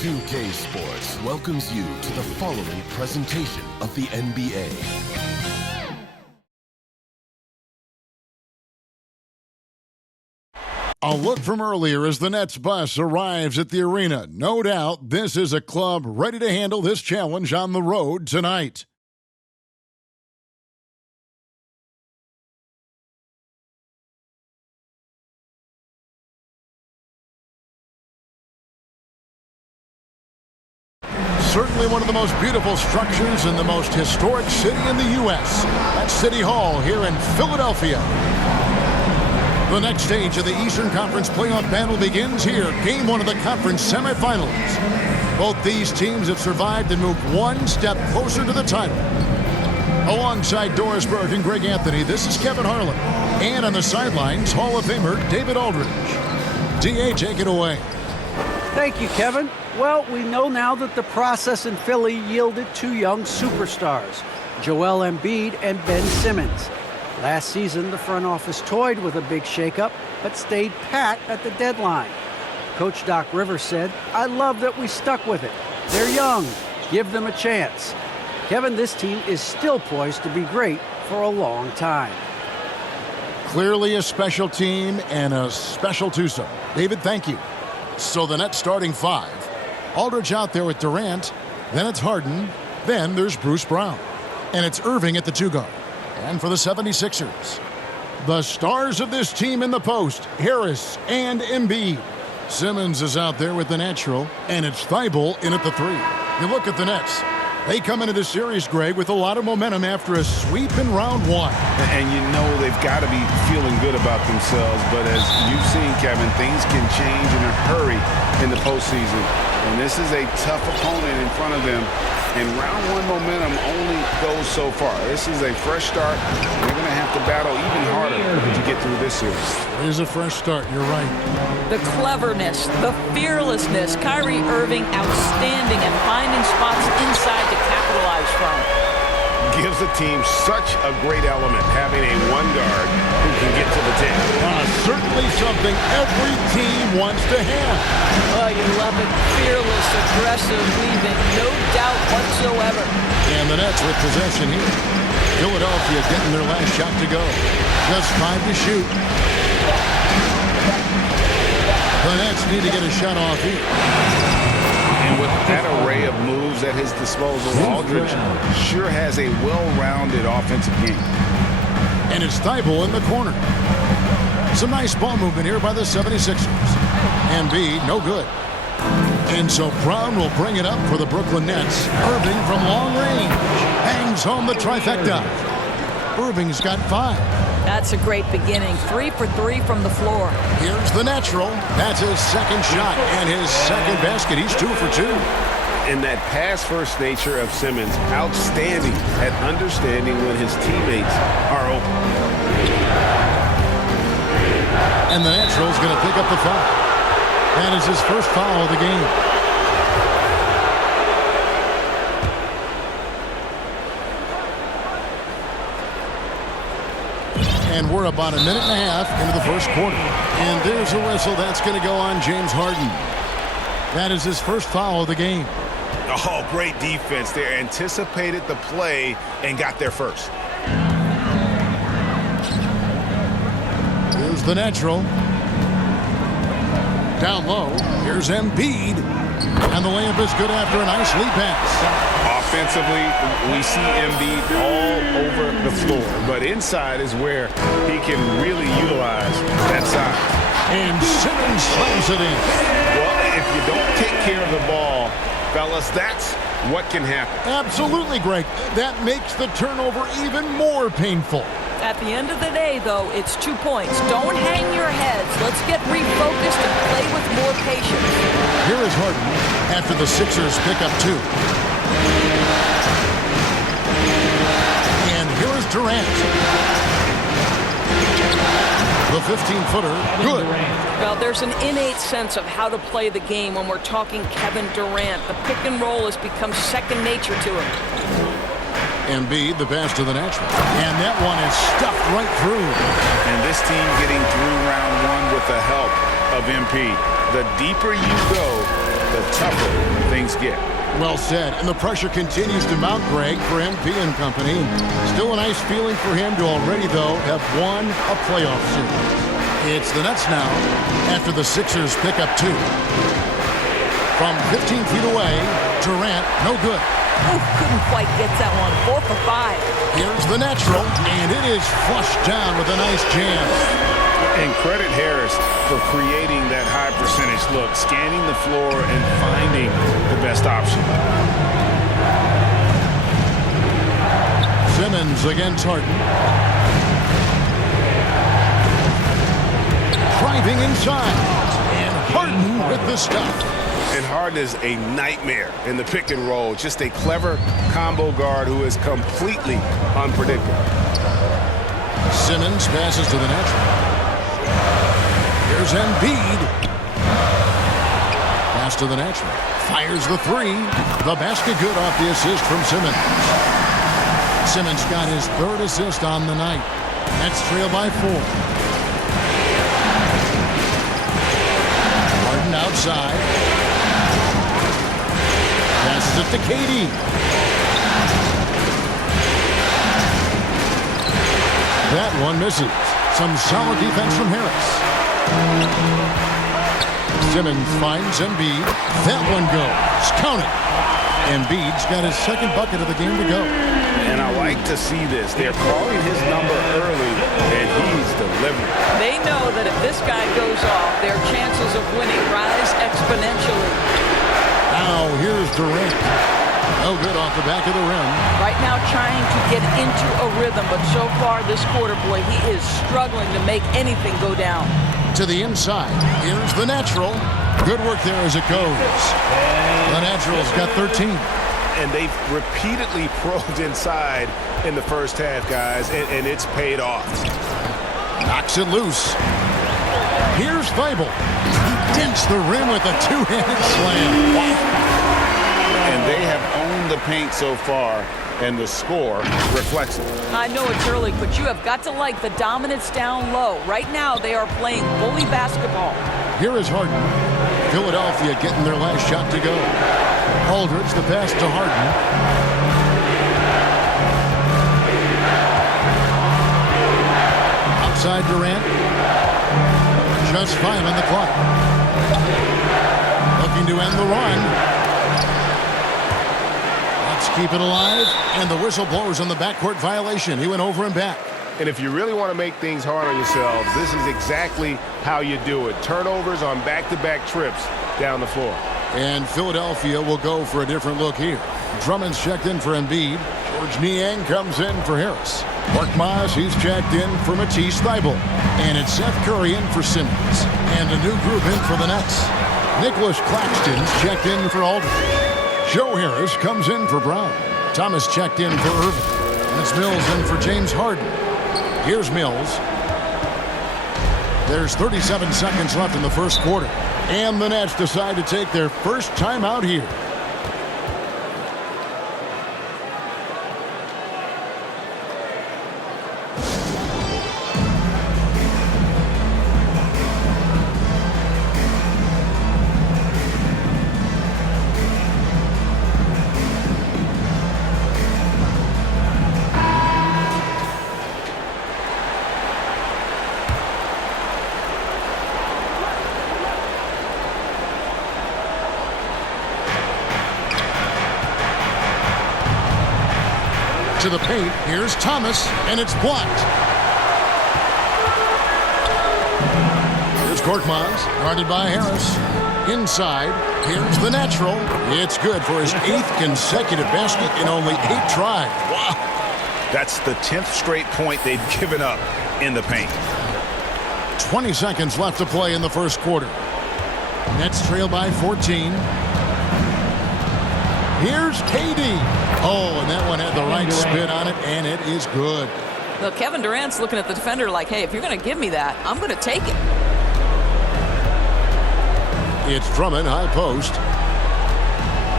2K Sports welcomes you to the following presentation of the NBA. A look from earlier as the Nets bus arrives at the arena. No doubt this is a club ready to handle this challenge on the road tonight. Certainly one of the most beautiful structures in the most historic city in the U.S. That's City Hall here in Philadelphia. The next stage of the Eastern Conference playoff battle begins here. Game one of the conference semifinals. Both these teams have survived and moved one step closer to the title. Alongside Doris Burke and Greg Anthony, this is Kevin Harlan. And on the sidelines, Hall of Famer David Aldridge. D.A., take it away. Thank you, Kevin. Well, we know now that the process in Philly yielded two young superstars, Joel Embiid and Ben Simmons. Last season, the front office toyed with a big shakeup, but stayed pat at the deadline. Coach Doc Rivers said, "I love that we stuck with it. They're young. Give them a chance." Kevin, this team is still poised to be great for a long time. Clearly a special team and a special twosome. David, thank you. So the Nets starting five. Aldridge out there with Durant. Then it's Harden. Then there's Bruce Brown. And it's Irving at the two guard. And for the 76ers, the stars of this team in the post, Harris and Embiid. Simmons is out there with the natural, and it's Thibault in at the three. You look at the Nets. They come into the series, Greg, with a lot of momentum after a sweep in round one. And you know they've got to be feeling good about themselves. But as you've seen, Kevin, things can change in a hurry in the postseason. And this is a tough opponent in front of them. And round one momentum only goes so far. This is a fresh start. They're going to have to battle even harder to get through this series. It is a fresh start. You're right. The cleverness, the fearlessness. Kyrie Irving outstanding at finding spots inside to capitalize from. Gives the team such a great element, having a one guard who can get to the 10. Certainly something every team wants to have. Oh, you love it. Fearless, aggressive, leaving no doubt whatsoever. And the Nets with possession here. Philadelphia getting their last shot to go. Just 5 to shoot. The Nets need to get a shot off here. And with that array of moves at his disposal, Aldridge sure has a well-rounded offensive game. And it's Thibault in the corner. Some nice ball movement here by the 76ers. Embiid, no good. And so Brown will bring it up for the Brooklyn Nets. Irving from long range hangs home the trifecta. Irving's got 5. That's a great beginning. 3 for 3 from the floor. Here's the natural. That's his second shot and his second basket. He's 2 for 2. And that pass-first nature of Simmons, outstanding at understanding when his teammates are open. And the natural's going to pick up the foul. That is his first foul of the game. And we're about a minute and a half into the first quarter. And there's a whistle. That's going to go on James Harden. That is his first foul of the game. Oh, great defense. They anticipated the play and got there first. Here's the natural. Down low. Here's Embiid. And the layup is good after a nice lead pass. Offensively, we see Embiid all over the floor. But inside is where he can really utilize that size. And Simmons slams it in. Well, if you don't take care of the ball, fellas, that's what can happen. Absolutely, Greg. That makes the turnover even more painful. At the end of the day, though, it's 2 points. Don't hang your heads. Let's get refocused and play with more patience. Here is Harden after the Sixers pick up 2. And here is Durant. The 15-footer, good. Well, there's an innate sense of how to play the game when we're talking Kevin Durant. The pick and roll has become second nature to him. Embiid, the pass to the natural. And that one is stuffed right through. And this team getting through round one with the help of MP. The deeper you go, the tougher things get. Well said. And the pressure continues to mount, Greg, for MP and company. Still a nice feeling for him to already, though, have won a playoff series. It's the Nets now after the Sixers pick up 2. From 15 feet away, Durant, no good. Ooh, couldn't quite get that one. 4 for 5. Here's the natural, and it is flushed down with a nice jam. And credit Harris for creating that high percentage look, scanning the floor and finding the best option. Simmons against Harden. Driving inside. And Harden with the stuff. And Harden is a nightmare in the pick and roll. Just a clever combo guard who is completely unpredictable. Simmons passes to the natural. Here's Embiid. Pass to the natural. Fires the 3. The basket good off the assist from Simmons. Simmons got his 3rd assist on the night. Nets trail by 4. Harden outside. Passes it to KD. That one misses. Some solid defense from Harris. Simmons finds Embiid. That one goes. Count it. Embiid's got his 2nd bucket of the game to go. And I like to see this. They're calling his number early, and he's delivering. They know that if this guy goes off, their chances of winning rise exponentially. Now here's Durant. No good off the back of the rim. Right now trying to get into a rhythm, but so far this quarter, boy, he is struggling to make anything go down. To the inside. Here's the natural. Good work there as it goes. The natural's got 13. And they've repeatedly probed inside in the first half, guys, and it's paid off. Knocks it loose. Here's Thibault. He dents the rim with a 2-handed slam. And they have owned the paint so far, and the score reflects it. I know it's early, but you have got to like the dominance down low. Right now, they are playing bully basketball. Here is Harden. Philadelphia getting their last shot to go. Aldridge, the pass to Harden. Outside Durant. Just 5 on the clock. Looking to end the run. Keep it alive, and the whistle blows on the backcourt violation. He went over and back. And if you really want to make things hard on yourselves, this is exactly how you do it. Turnovers on back-to-back trips down the floor. And Philadelphia will go for a different look here. Drummond's checked in for Embiid. George Niang comes in for Harris. Mark Moss, he's checked in for Matisse Thybulle. And it's Seth Curry in for Simmons. And a new group in for the Nets. Nicholas Claxton's checked in for Aldridge. Joe Harris comes in for Brown. Thomas checked in for Irving. That's Mills in for James Harden. Here's Mills. There's 37 seconds left in the first quarter. And the Nets decide to take their first timeout here. To the paint, here's Thomas, and it's blocked. Here's Korkmaz, guarded by Harris. Inside, here's the natural. It's good for his 8th consecutive basket in only 8 tries. Wow. That's the 10th straight point they've given up in the paint. 20 seconds left to play in the first quarter. Nets trail by 14. Here's KD. Oh, and that one had the right spin on it, and it is good. Look, Kevin Durant's looking at the defender like, hey, if you're going to give me that, I'm going to take it. It's Drummond, high post.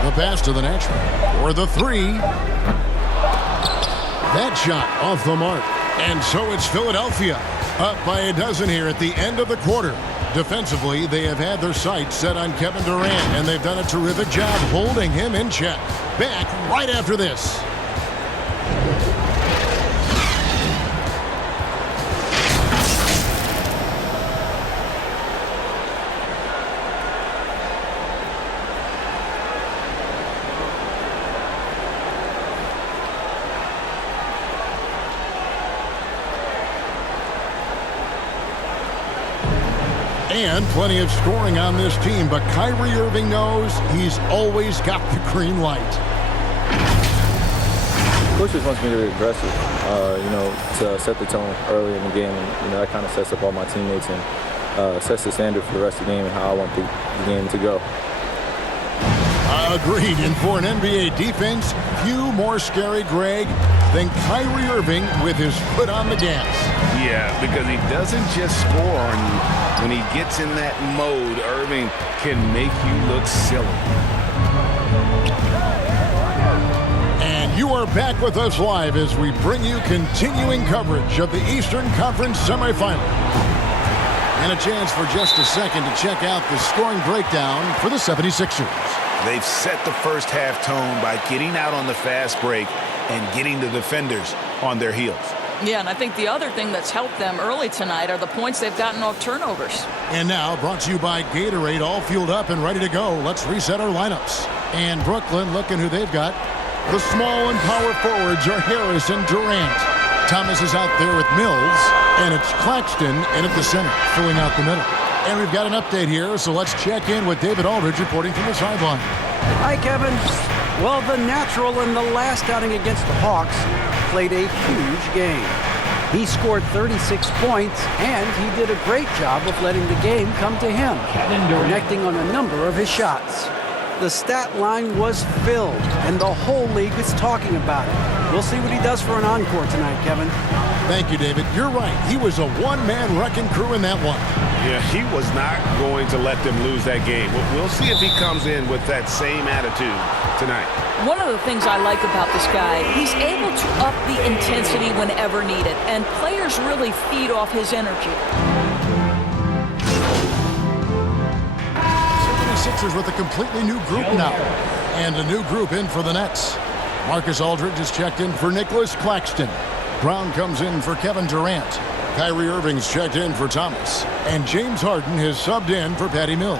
The pass to the natural. For the 3. That shot off the mark. And so it's Philadelphia up by a dozen here at the end of the quarter. Defensively, they have had their sights set on Kevin Durant, and they've done a terrific job holding him in check. Back right after this. And plenty of scoring on this team, but Kyrie Irving knows he's always got the green light. Coach just wants me to be aggressive, to set the tone early in the game. And, that kind of sets up all my teammates and sets the standard for the rest of the game and how I want the game to go. Agreed. And for an NBA defense, few more scary, Greg, than Kyrie Irving with his foot on the gas. Yeah, because he doesn't just score on you. When he gets in that mode, Irving can make you look silly. And you are back with us live as we bring you continuing coverage of the Eastern Conference semifinal. And a chance for just a second to check out the scoring breakdown for the 76ers. They've set the first half tone by getting out on the fast break and getting the defenders on their heels. Yeah, and I think the other thing that's helped them early tonight are the points they've gotten off turnovers. And now, brought to you by Gatorade, all fueled up and ready to go. Let's reset our lineups. And Brooklyn, looking who they've got. The small and power forwards are Harris and Durant. Thomas is out there with Mills, and it's Claxton in at the center, filling out the middle. And we've got an update here, so let's check in with David Aldridge reporting from the sideline. Hi, Kevin. Well, the natural in the last outing against the Hawks played a huge game. He scored 36 points, and he did a great job of letting the game come to him, connecting on a number of his shots. The stat line was filled, and the whole league is talking about it. We'll see what he does for an encore tonight, Kevin. Thank you, David. You're right. He was a one-man wrecking crew in that one. Yeah, he was not going to let them lose that game. We'll see if he comes in with that same attitude tonight. One of the things I like about this guy, he's able to up the intensity whenever needed, and players really feed off his energy. 76ers with a completely new group now. And a new group in for the Nets. Marcus Aldridge is checked in for Nicholas Claxton. Brown comes in for Kevin Durant. Kyrie Irving's checked in for Thomas. And James Harden has subbed in for Patty Mills.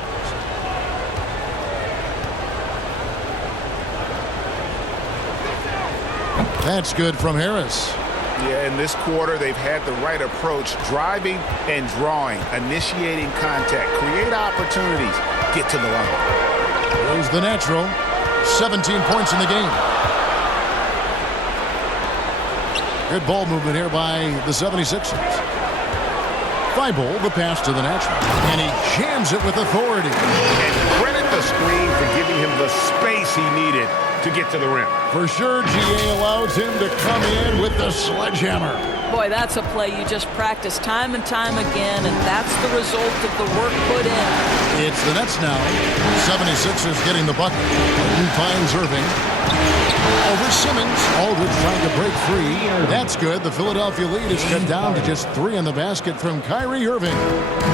That's good from Harris. Yeah, in this quarter, they've had the right approach, driving and drawing, initiating contact, create opportunities, get to the line. There's the natural. 17 points in the game. Good ball movement here by the 76ers. Thibault, the pass to the natural. And he jams it with authority. And credit the screen for giving him the space he needed to get to the rim. For sure, GA allows him to come in with the sledgehammer. Boy, that's a play you just practice time and time again, and that's the result of the work put in. It's the Nets now. 76ers getting the bucket. He finds Irving. Over Simmons. Aldridge trying to break free. That's good. The Philadelphia lead is cut down to just 3 in the basket from Kyrie Irving.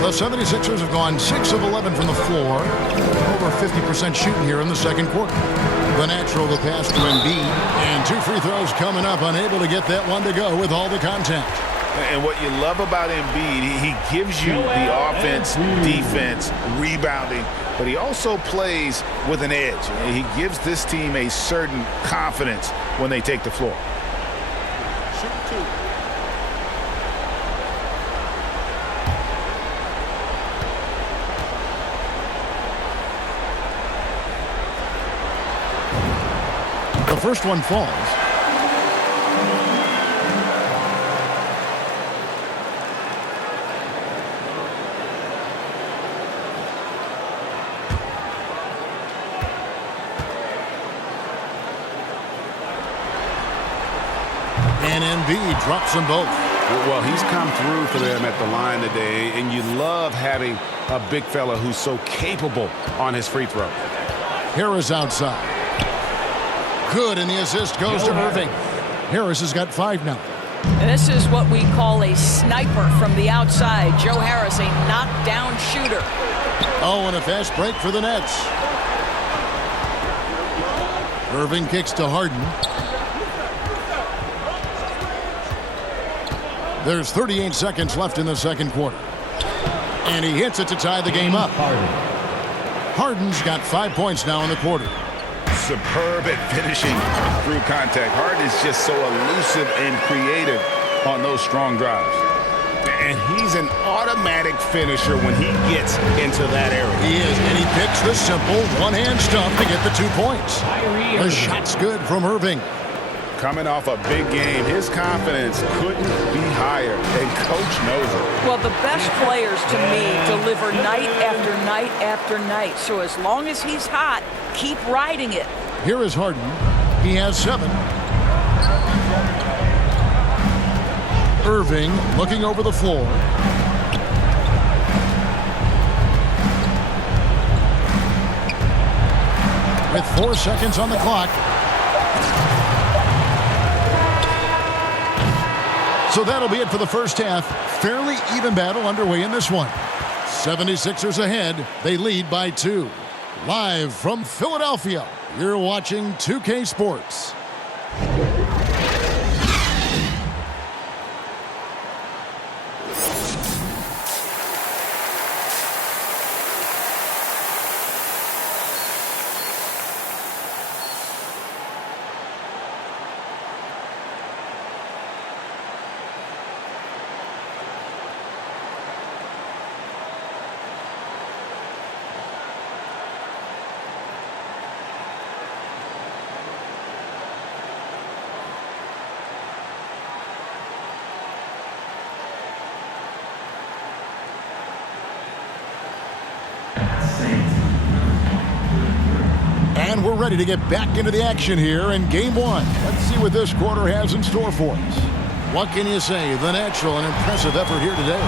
The 76ers have gone 6 of 11 from the floor. Over 50% shooting here in the second quarter. The natural, the pass to Embiid. And 2 free throws coming up. Unable to get that one to go with all the contact. And what you love about Embiid, he gives you the offense, defense, rebounding, but he also plays with an edge. He gives this team a certain confidence when they take the floor. The first one falls. And Embiid drops them both. Well, he's come through for them at the line today, and you love having a big fella who's so capable on his free throw. Harris outside. Good, and the assist goes to Irving. Harris has got 5 now. And this is what we call a sniper from the outside. Joe Harris, a knockdown shooter. Oh, and a fast break for the Nets. Irving kicks to Harden. There's 38 seconds left in the second quarter. And he hits it to tie the game up. Harden's got 5 points now in the quarter. Superb at finishing through contact. Harden is just so elusive and creative on those strong drives. And he's an automatic finisher when he gets into that area. He is, and he picks the simple one-hand stuff to get the 2 points. The shot's good from Irving. Coming off a big game, his confidence couldn't be higher, and Coach knows it. Well, the best players to me deliver night after night after night. So as long as he's hot, keep riding it. Here is Harden. He has 7. Irving looking over the floor. With 4 seconds on the clock. So that'll be it for the first half. Fairly even battle underway in this one. 76ers ahead. They lead by 2. Live from Philadelphia, you're watching 2K Sports. And we're ready to get back into the action here in Game 1. Let's see what this quarter has in store for us. What can you say? The natural and impressive effort here today.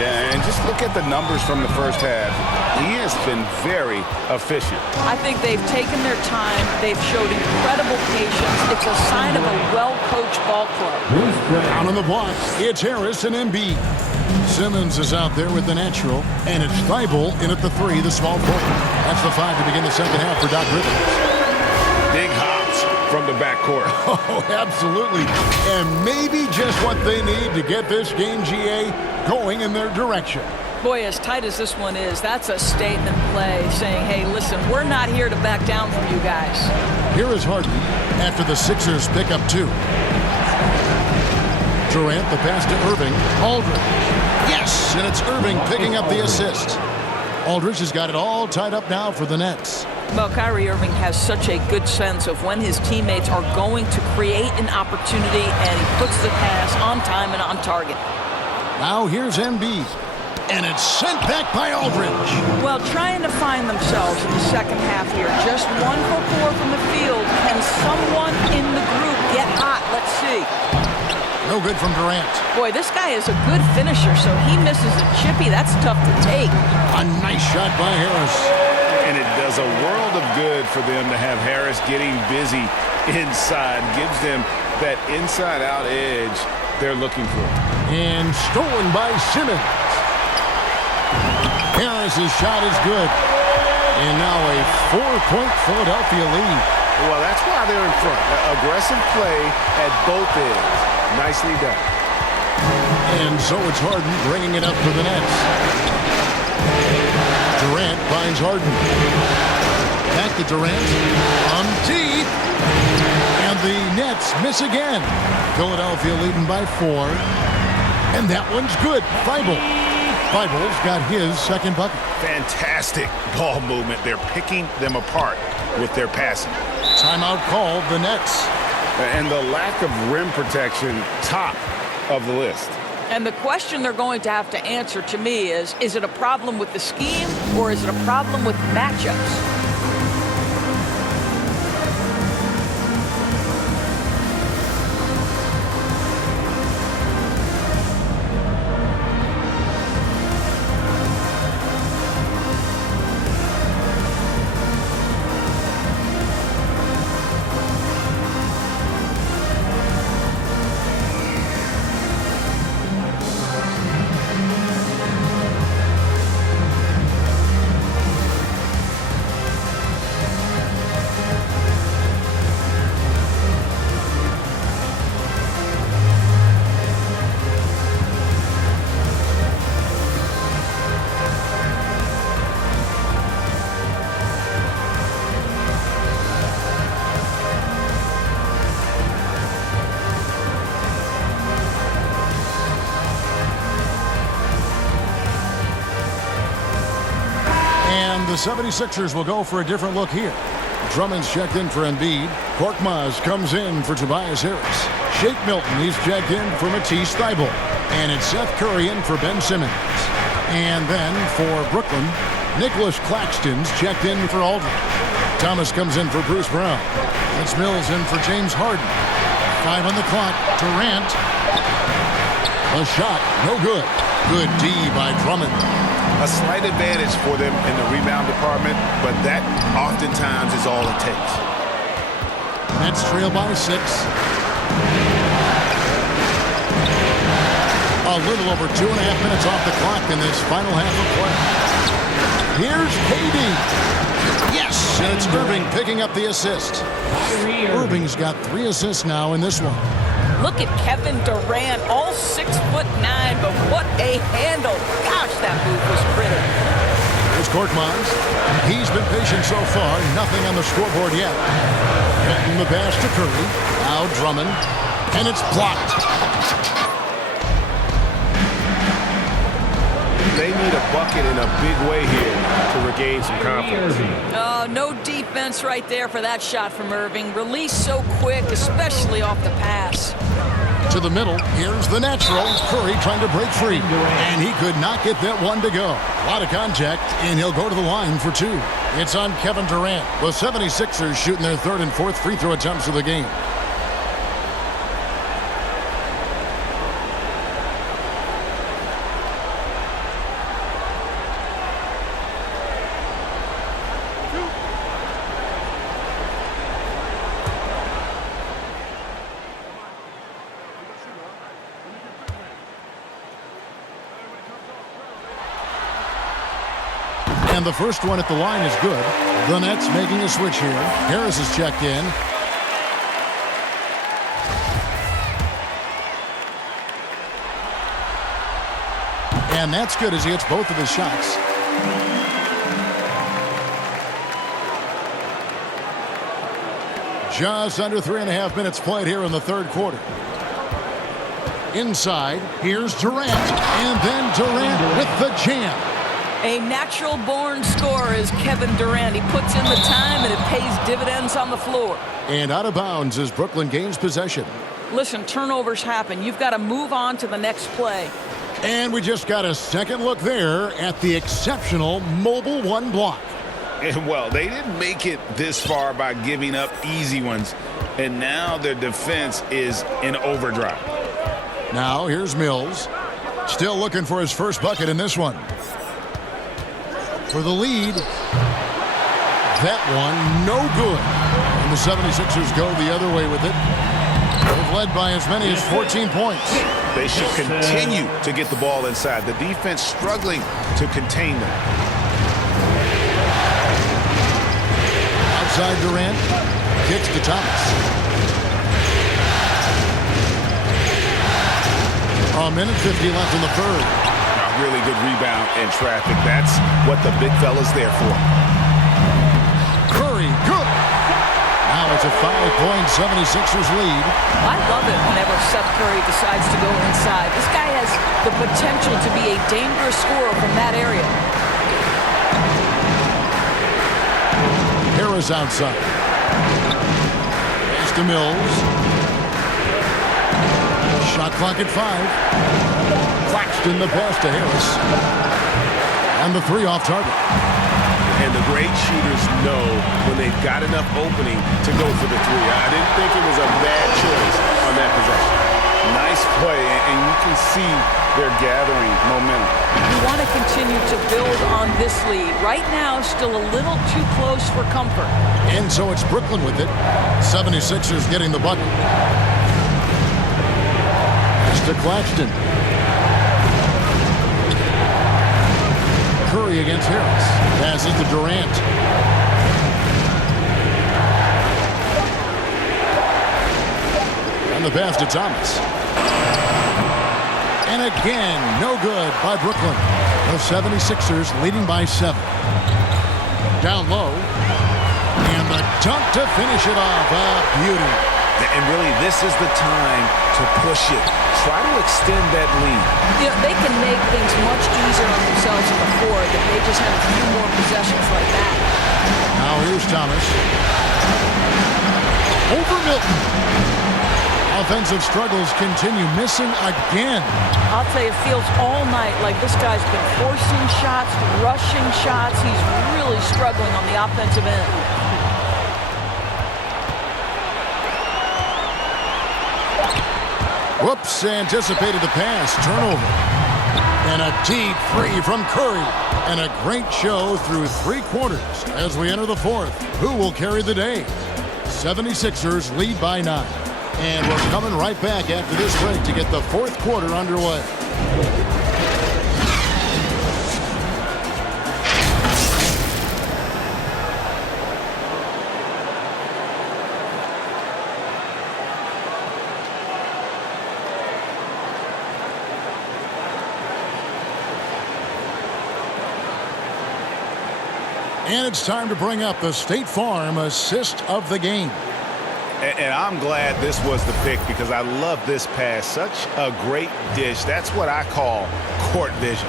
Yeah, and just look at the numbers from the first half. He has been very efficient. I think they've taken their time. They've showed incredible patience. It's a sign of a well-coached ball club. Down on the block, it's Harris and Embiid. Simmons is out there with the natural, and it's Thibault in at the 3, the small forward. That's the 5 to begin the second half for Doc Rivers. Big hops from the backcourt. Oh, absolutely. And maybe just what they need to get this game, GA, going in their direction. Boy, as tight as this one is, that's a statement play saying, hey, listen, we're not here to back down from you guys. Here is Harden after the Sixers pick up 2. Durant, the pass to Irving. Aldridge. Yes, and it's Irving picking up the assist. Aldridge has got it all tied up now for the Nets. Well, Kyrie Irving has such a good sense of when his teammates are going to create an opportunity, and he puts the pass on time and on target. Now here's Embiid. And it's sent back by Aldridge. Well, trying to find themselves in the second half here. Just 1 for 4 from the field. Can someone in the group get hot? Let's see. No good from Durant. Boy, this guy is a good finisher, so he misses a chippy. That's tough to take. A nice shot by Harris. And it does a world of good for them to have Harris getting busy inside. Gives them that inside-out edge they're looking for. And stolen by Simmons. Harris's shot is good. And now a 4-point Philadelphia lead. Well, that's why they're in front. Aggressive play at both ends. Nicely done. And so it's Harden bringing it up for the Nets. Durant finds Harden. Back to Durant. On deep. And the Nets miss again. Philadelphia leading by 4. And that one's good. Thibault's got his second bucket. Fantastic ball movement. They're picking them apart with their passing. Timeout called, the Nets. And the lack of rim protection, top of the list. And the question they're going to have to answer to me is it a problem with the scheme or is it a problem with matchups? 76ers will go for a different look here. Drummond's checked in for Embiid. Korkmaz comes in for Tobias Harris. Shake Milton, he's checked in for Matisse Thybulle. And it's Seth Curry in for Ben Simmons. And then for Brooklyn, Nicholas Claxton's checked in for Aldridge. Thomas comes in for Bruce Brown. It's Mills in for James Harden. 5 on the clock. Durant. A shot, no good. Good D by Drummond. A slight advantage for them in the rebound department, but that oftentimes is all it takes. Nets trail by 6. A little over 2.5 minutes off the clock in this final half of play. Here's KD. Yes, and it's Irving picking up the assist. Irving's got 3 assists now in this one. Look at Kevin Durant, all 6'9", but what a handle. Gosh, that move was pretty. Here's Korkmaz. He's been patient so far. Nothing on the scoreboard yet. Getting the pass to Curry. Now Drummond. And it's blocked. They need a bucket in a big way here to regain some confidence. Oh, no defense right there for that shot from Irving. Released so quick, especially off the pass. To the middle. Here's the natural. Curry trying to break free. And he could not get that one to go. A lot of contact, and he'll go to the line for 2. It's on Kevin Durant. The 76ers shooting their 3rd and 4th free throw attempts of the game. And the first one at the line is good. The Nets making a switch here. Harris is checked in. And that's good as he hits both of his shots. Just under 3.5 minutes played here in the 3rd quarter. Inside, here's Durant. And then Durant with the jam. A natural-born scorer is Kevin Durant. He puts in the time, and it pays dividends on the floor. And out of bounds as Brooklyn gains possession. Listen, turnovers happen. You've got to move on to the next play. And we just got a second look there at the exceptional mobile 1 block. And, well, they didn't make it this far by giving up easy ones. And now their defense is in overdrive. Now here's Mills. Still looking for his first bucket in this one. For the lead. That one, no good. And the 76ers go the other way with it. They've led by as many as 14 points. They should continue to get the ball inside. The defense struggling to contain them. Outside Durant. Kicks to Thomas. A minute 50 left in the 3rd. Really good rebound and traffic. That's what the big fella's there for. Curry, good. Now it's a 5-point 76ers lead. I love it whenever Seth Curry decides to go inside. This guy has the potential to be a dangerous scorer from that area. Harris outside. Pass to Mills. Shot clock at 5. Claxton the pass to Harris. And the 3 off target. And the great shooters know when they've got enough opening to go for the 3. I didn't think it was a bad choice on that possession. Nice play, and you can see they're gathering momentum. You want to continue to build on this lead. Right now, still a little too close for comfort. And so it's Brooklyn with it. 76ers getting the bucket. To Claxton. Curry against Harris. Passes to Durant. And the pass to Thomas. And again, no good by Brooklyn. The 76ers leading by 7. Down low. And the dunk to finish it off. A beauty. And really, this is the time to push it. Try to extend that lead. You know, they can make things much easier on themselves in the fourth if they just have a few more possessions like that. Now here's Thomas. Over Milton. Offensive struggles continue, missing again. I'll tell you, it feels all night like this guy's been forcing shots, rushing shots. He's really struggling on the offensive end. Whoops, anticipated the pass. Turnover. And a deep three from Curry. And a great show through 3 quarters as we enter the fourth. Who will carry the day? 76ers lead by 9. And we're coming right back after this break to get the fourth quarter underway. And it's time to bring up the State Farm assist of the game. And I'm glad this was the pick because I love this pass. Such a great dish. That's what I call court vision.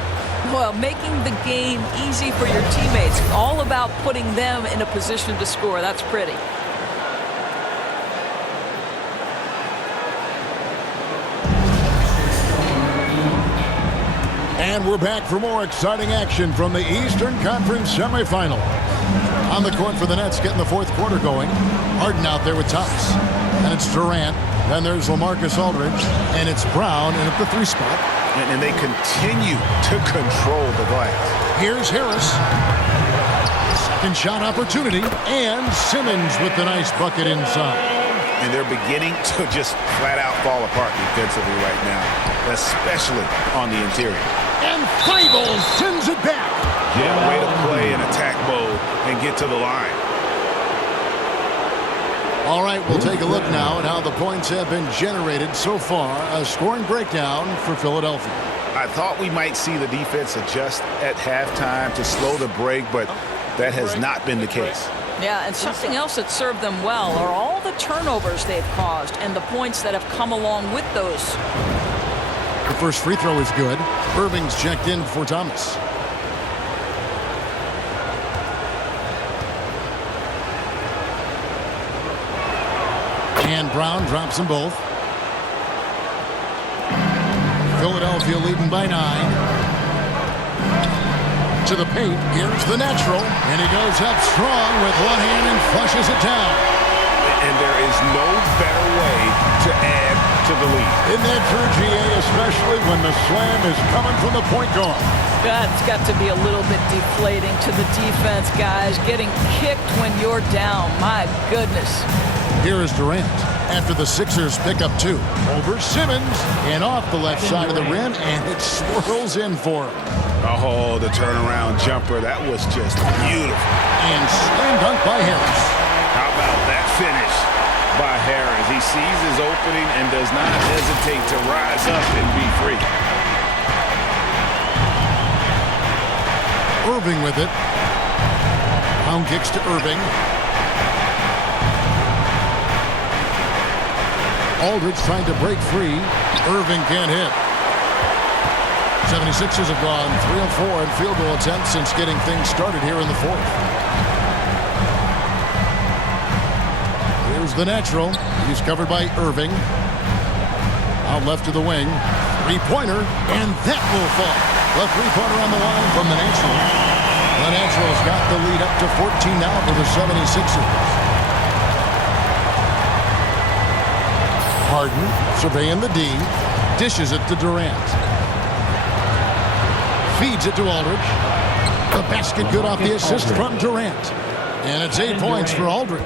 Well, making the game easy for your teammates. All about putting them in a position to score. That's pretty. And we're back for more exciting action from the Eastern Conference semifinal. On the court for the Nets, getting the fourth quarter going. Harden out there with Thomas. And it's Durant. Then there's LaMarcus Aldridge. And it's Brown in at the 3 spot. And they continue to control the glass. Here's Harris. Second shot opportunity. And Simmons with the nice bucket inside. And they're beginning to just flat out fall apart defensively right now, especially on the interior. And Thybulle sends it back. Yeah, way to play in attack mode and get to the line. All right, we'll take a look now at how the points have been generated so far. A scoring breakdown for Philadelphia. I thought we might see the defense adjust at halftime to slow the break, but that has not been the case. Yeah, and something else that served them well are all the turnovers they've caused and the points that have come along with those. The first free throw is good. Irving's checked in for Thomas. And Brown drops them both. Philadelphia leading by 9. To the paint, here's the natural. And he goes up strong with one hand and flushes it down. And there is no better way to add to the lead. Isn't that true, GA, especially when the slam is coming from the point guard? That's got to be a little bit deflating to the defense, guys. Getting kicked when you're down. My goodness. Here is Durant after the Sixers pick up 2. Over Simmons and off the left side of the rim, and it swirls in for him. Oh, the turnaround jumper. That was just beautiful. And slam dunk by Harris. How about that finish by Harris? He sees his opening and does not hesitate to rise up and be free. Irving with it. Brown kicks to Irving. Aldridge trying to break free. Irving can't hit. 76ers have gone 3 of 4 in field goal attempts since getting things started here in the fourth. Here's the natural. He's covered by Irving. Out left to the wing. Three-pointer, and that will fall. The three-pointer on the line from the natural. The natural's got the lead up to 14 now for the 76ers. Harden surveying the D. Dishes it to Durant. Feeds it to Aldridge. The basket good off the assist from Durant. And it's 8 points for Aldridge.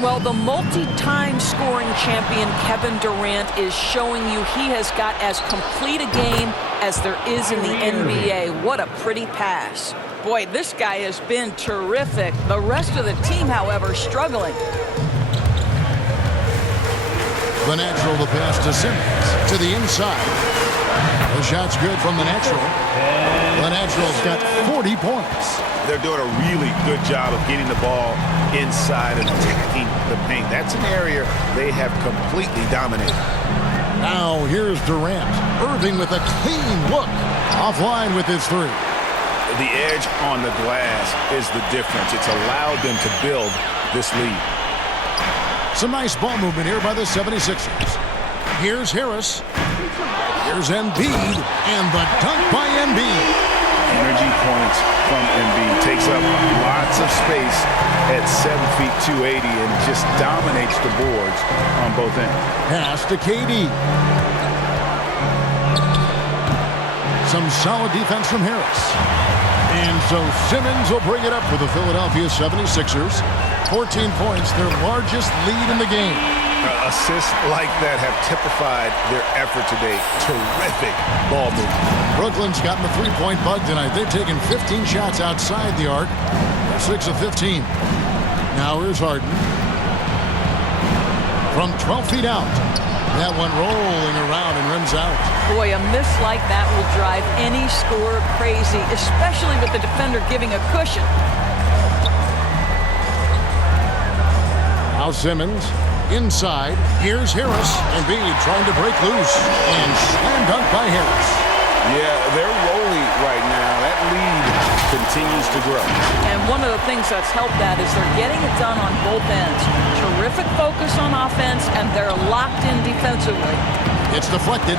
Well, the multi-time scoring champion Kevin Durant is showing you he has got as complete a game as there is in the NBA. What a pretty pass. Boy, this guy has been terrific. The rest of the team, however, struggling. The natural, the pass to Simmons. To the inside. The shot's good from the natural. The natural's got 40 points. They're doing a really good job of getting the ball inside and attacking the paint. That's an area they have completely dominated. Now here's Durant. Irving with a clean look. Offline with his three. The edge on the glass is the difference. It's allowed them to build this lead. Some nice ball movement here by the 76ers. Here's Harris. Here's Embiid. And the dunk by Embiid. Energy points from Embiid. Takes up lots of space at 7 feet 280 and just dominates the boards on both ends. Pass to KD. Some solid defense from Harris. And so Simmons will bring it up for the Philadelphia 76ers. 14 points, their largest lead in the game. Assists like that have typified their effort today. Terrific ball movement. Brooklyn's gotten the three-point bug tonight. They've taken 15 shots outside the arc. 6 of 15. Now here's Harden. From 12 feet out. That one rolling around and rims out. Boy, a miss like that will drive any scorer crazy, especially with the defender giving a cushion. Now Simmons. Inside, here's Harris. Embiid trying to break loose. And slam dunk by Harris. Yeah, they're rolling right now. That lead continues to grow. And one of the things that's helped that is they're getting it done on both ends. Terrific focus on offense, and they're locked in defensively. It's deflected.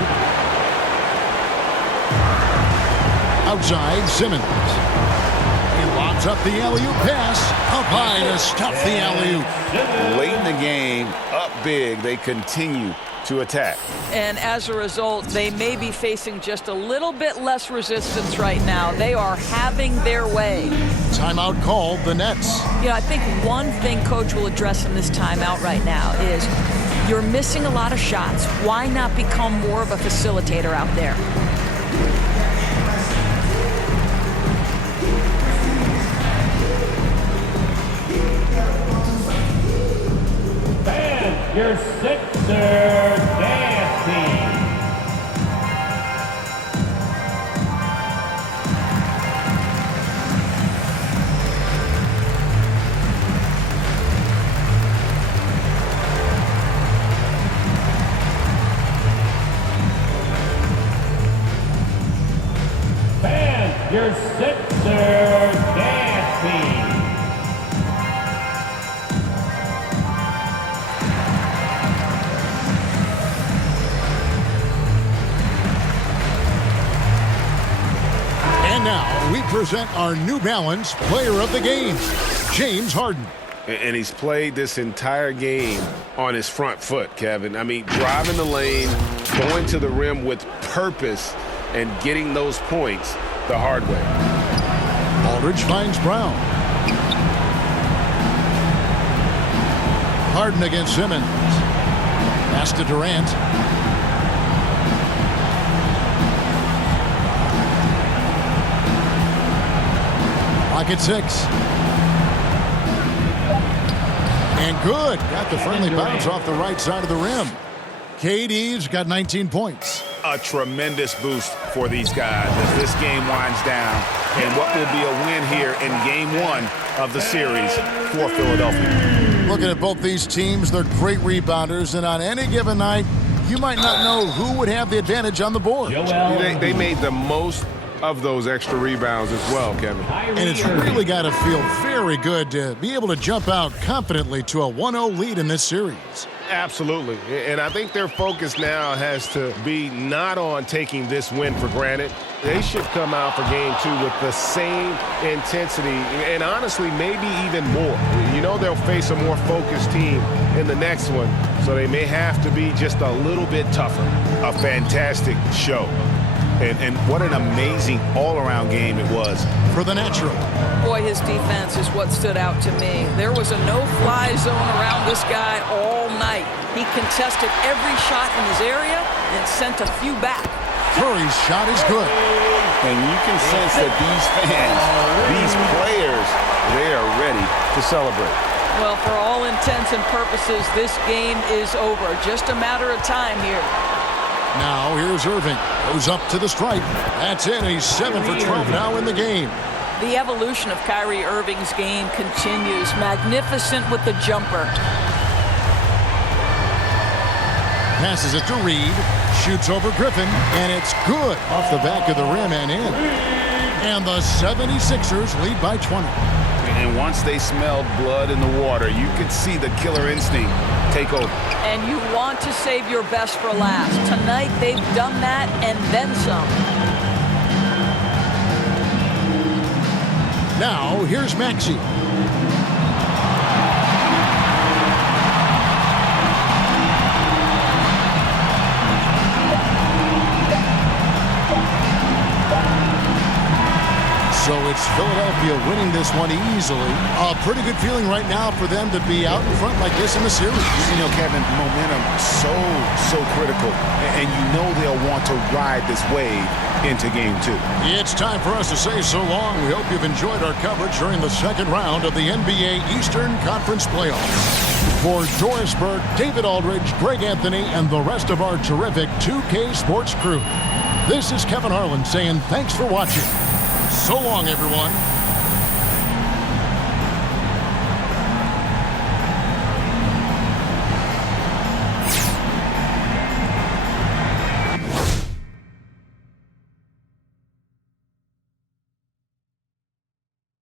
Outside, Simmons. He lobs up the alley-oop pass. Up high to stop the alley-oop. Late in the game, up big, they continue to attack. And as a result, they may be facing just a little bit less resistance right now. They are having their way. Timeout called, the Nets. You know, I think one thing Coach will address in this timeout right now is you're missing a lot of shots. Why not become more of a facilitator out there? Your Sixers dance team. Fans, your Sixers dance team. Now we present our New Balance player of the game, James Harden. And he's played this entire game on his front foot, Kevin. I mean, driving the lane, going to the rim with purpose, and getting those points the hard way. Aldridge finds Brown. Harden against Simmons. Pass to Durant. At 6. And good. Got the friendly bounce off the right side of the rim. KD's got 19 points. A tremendous boost for these guys as this game winds down. And what will be a win here in Game 1 of the series for Philadelphia. Looking at both these teams, they're great rebounders. And on any given night, you might not know who would have the advantage on the board. They made the most of those extra rebounds as well, Kevin. And it's really got to feel very good to be able to jump out confidently to a 1-0 lead in this series. Absolutely. And I think their focus now has to be not on taking this win for granted. They should come out for Game 2 with the same intensity and honestly maybe even more. You know they'll face a more focused team in the next one, so they may have to be just a little bit tougher. A fantastic show. And what an amazing all-around game it was. For the natural. Boy, his defense is what stood out to me. There was a no-fly zone around this guy all night. He contested every shot in his area and sent a few back. Curry's shot is good. And you can sense that these fans, these players, they are ready to celebrate. Well, for all intents and purposes, this game is over. Just a matter of time here. Now here's Irving. Goes up to the stripe. That's it. He's 7 for 12 now in the game. The evolution of Kyrie Irving's game continues. Magnificent with the jumper. passes it to Reed. Shoots over Griffin, and it's good off the back of the rim and in. And the 76ers lead by 20. And once they smelled blood in the water, you could see the killer instinct take over. And you want to save your best for last. Tonight, they've done that and then some. Now, here's Maxey. So it's Philadelphia winning this one easily. A pretty good feeling right now for them to be out in front like this in the series. You know, Kevin, momentum so critical. And you know they'll want to ride this wave into game 2. It's time for us to say so long. We hope you've enjoyed our coverage during the second round of the NBA Eastern Conference Playoffs. For Doris Burke, David Aldridge, Greg Anthony, and the rest of our terrific 2K Sports crew, this is Kevin Harlan saying thanks for watching. So long, everyone.